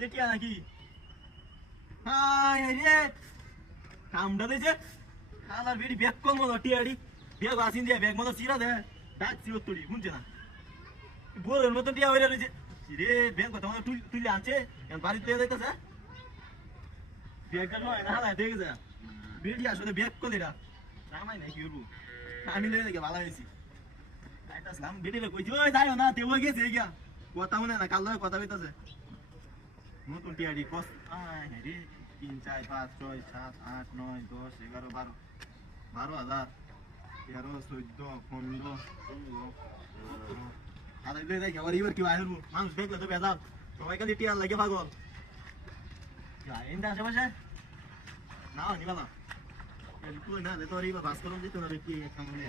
দিলে টিয়া নাকি হাই রে কামড়া দিয়েছে শালার বেটি ব্যাগ কম মতো টিয়াড়ি ব্যাগ আসিন দিয়ে ব্যাগ মতো চিরা দে ডাক চির তুলি শুনছে না বোরের মতন টিয়া হয়ে রয়েছে রে ব্যাগ কথা মতো তুলে আনছে বাড়িতে যাইতেছে ব্যাগটা নয় না হালাই দেখে যা বেটি আসলে ব্যাগ করলে না রামাই নাই কি করবো আমি লেগে দেখে ভালো হয়েছি আসলাম বেটিরে কইছি ওই যাইও না তেও গেছে গিয়া কথা মনে না কাল কথা হইতাছে নতুন টিয়াড়ি কস রে 3 4 5 6 7 8 9 10 11 12 12,000 13 14 15 16 আরে লে দেখ আবার এবার কি আইরু মানুষ দেখলে তো বেজাল সবাই খালি টিয়ার লাগে পাগল যা এন্ড আশেপাশে না নিবা না এলকু না দে তোর এইবার বাস করুন দিতে না কি একটা মনে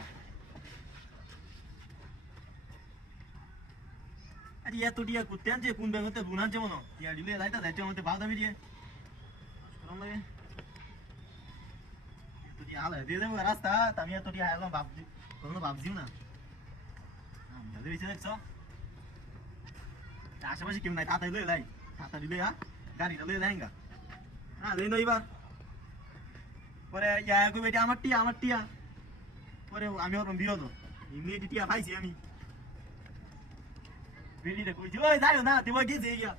আরে এত টিয়া করতে আনছে কোন ব্যাংকতে বুনাচ্ছে মনো টিয়া দিলে যাইতা যাইতে মতে বাল দাবি দিয়ে করম লাগে তো টিয়া আলে দিয়ে দেব রাস্তা আমি এত টিয়া আইলাম ভাবছি কোনো ভাবছিও না আমি যাবে বিছে দেখছো আশেপাশে কেউ নাই তাড়াতাড়ি লয়ে লাই তাড়াতাড়ি লয়ে গাড়িটা লয়ে যাইঙ্গা হ্যাঁ লই নইবা পরে ইয়া কই বেটি আমার টিয়া পরে আমি ওরম বিরোধ ইমিডিয়েট টিয়া পাইছি আমি বেটিটা কইছি ওই যাইও না তুই গেছে গিয়া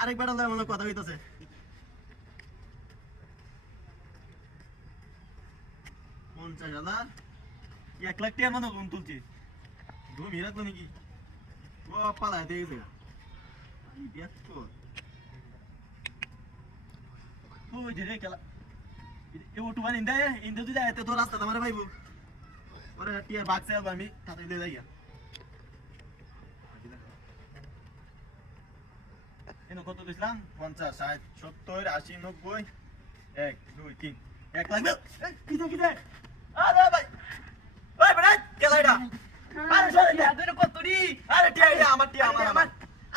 আরেকবার লয় মনে কথা হইতাছে 50,000 1 লাখ টাকার মতো লোন তুলছি ঘুমিয়ে রাখলো নাকি ও পালা দিয়ে গেছে ব্যস্ত ওই যে রে খেলা এ ওটু বানি দেয় ইন্দু তুই যায় তো রাস্তা তোমার ভাইবো ওরে টিয়ার বাক্সে আলবা আমি তাড়াতাড়ি লয়ে যাইয়া এনো কত দিছিলাম 50 60 70 80 90 1 2 3 1 লাগবে কিতে আরে ভাই ওই বড় কেলা এটা আরে সরে যা তুই কত দি আরে টিয়া আমার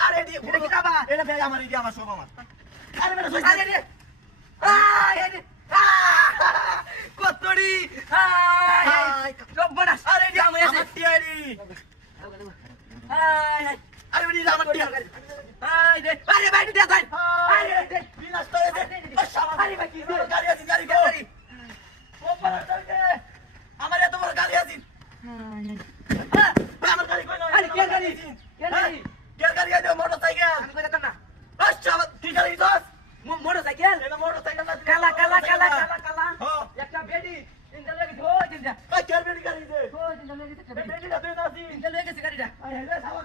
আরে টিয়া এটা কি যাবা এটা ভাই আমার এই আমার সব আমার আরে বড় সই আরে রে আরে কত দি আয় সব বড় আরে টিয়া আমার টিয়া রে আয় আরে বড় আমার টিয়া আরে দে আরে ভাই টিয়া কই আরে দে বিনাশ তো দে আরে ভাই কি গাড়ি গো ও পারা দে আমার এত বড় গাড়ি আছে আমার গাড়ি কই না আরে কে গাড়ি আছে মোটরসাইকেল আমি কই দেখতাম না আচ্ছা তুই গাড়ি দোস মোটরসাইকেল এটা মোটরসাইকেল না কালা একটা বেডি ইনজা লাগি ধো জিন্দা ওই কে বেডি গাড়ি দে ধো জিন্দা লাগি বেডি না তুই নাসি ইনজা লাগি গাড়িটা আরে রে সাবা